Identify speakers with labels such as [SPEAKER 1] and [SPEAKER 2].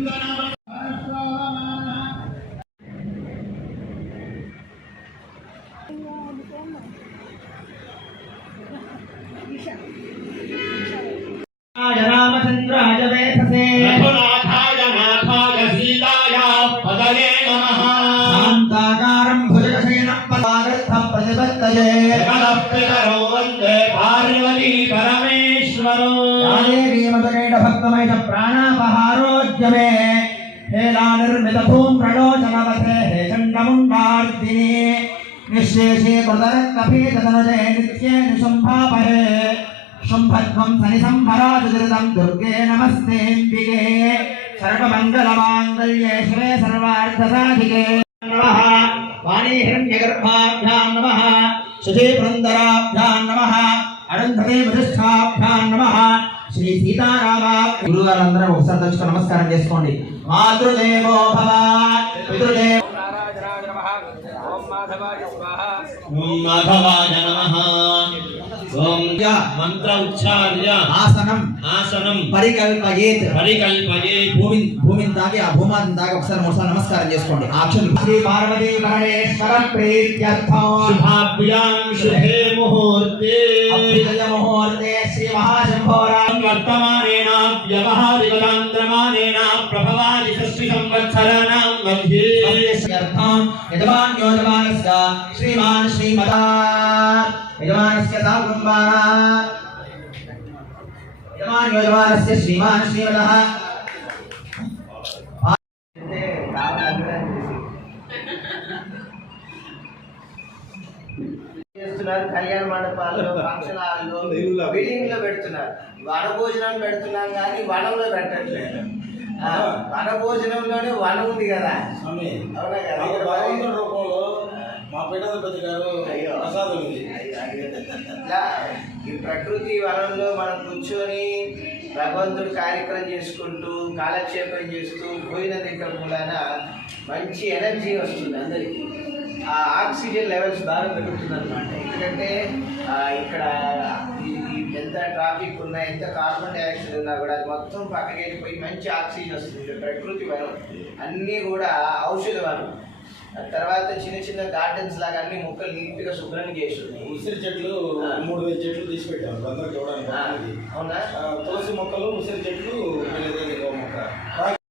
[SPEAKER 1] Yeah. ప్రదత్తయే
[SPEAKER 2] జగదప్పితరో వందే పార్వతీ పరమేశ్వరో.
[SPEAKER 1] యాదేవీ మధుకైట భక్తమైత ప్రాణాపహారోద్యమే హేలా నిర్మిత భూం ప్రలోచనవతే హే చండముండార్దిని. నిశ్శేషే కృతరక్తపీతనజే నిత్యే నిశంభాపహే. శుంభధ్వం సని సంభరాజుదృతం దుర్గే నమస్తేంబికే సర్వమంగళమాంగళ్యే శివే సర్వార్థసాధికే. ప్రతిష్టాభ్యాం నమః శ్రీ సీతారామ గురువు గారందరూ ఒకసారి తలుచుకొని నమస్కారం చేసుకోండి. మాతృదేవో భవ పితృదేవ
[SPEAKER 2] ఓం మాధవాయ నమః ఓం మంత్ర ఉచ్చార్య
[SPEAKER 1] ఆసనం.
[SPEAKER 2] ఆసనం.
[SPEAKER 1] పరికల్పయేత్.
[SPEAKER 2] పరికల్పయే
[SPEAKER 1] భూమిని భూమిని తాకి ఆ భూమాతని తాకి ఒకసారి మూడుసార్లు నమస్కారం చేసుకోండి. ఆక్షన్ శ్రీ పార్వతీ పరమేశ్వర ప్రీత్యర్థం.
[SPEAKER 2] శుభాభ్యాం శుభే ముహూర్తే.
[SPEAKER 1] అభ్యుదయ ముహూర్తే శ్రీ మహాశంభోరాం.
[SPEAKER 2] వర్తమానేన వ్యవహారికలాంధ్రమానేన ప్రభవాది షష్ఠి సంవత్సరాణాం మధ్యే
[SPEAKER 1] అర్థం యజమాన్ యోజమానస్య శ్రీమాన్ శ్రీమతా యోజమానస్య శ్రీమాన్ శ్రీమతః
[SPEAKER 3] చేస్తున్నారు కళ్యాణ మండపాల్లో ఫంక్షన్ హాల్లో బిల్డింగ్లో పెడుతున్నారు. వన భోజనం పెడుతున్నాం కానీ వనంలో పెట్టట్లేదు. ఆ, వన ఉంది కదా.
[SPEAKER 4] స్వామి,
[SPEAKER 3] అవునా కదా?
[SPEAKER 4] రూపంలో మా పీఠాధిపతి గారు
[SPEAKER 3] ఇట్లా ఈ ప్రకృతి వనంలో మనం కూర్చొని భగవంతుడు కార్యక్రమం చేసుకుంటూ కాలక్షేపం చేస్తూ పోయిన దగ్గర మూలాన మంచి ఎనర్జీ వస్తుంది అందరికీ. ఆ ఆక్సిజన్ లెవెల్స్ బాగా పెరుగుతుంది అనమాట ఎందుకంటే ఇక్కడ ఎంత ట్రాఫిక్ ఉన్నా ఎంత కార్బన్ డైఆక్సైడ్ ఉన్నా కూడా అది మొత్తం పక్కకి వెళ్ళిపోయి మంచి ఆక్సిజన్ వస్తుంది. ప్రకృతి వనం అన్నీ కూడా ఔషధ వనం. తర్వాత చిన్న చిన్న గార్డెన్స్ లాగా అన్ని మొక్కలు నీట్గా శుభ్రం చేసి ఉన్నాయి
[SPEAKER 4] ఉసిరి చెట్లు మూడు వేల చెట్లు తీసి పెట్టాము అందరికి ఇవ్వడానికి.
[SPEAKER 3] అవునా?
[SPEAKER 4] తులసి మొక్కలు ఉసిరి చెట్లు మొక్క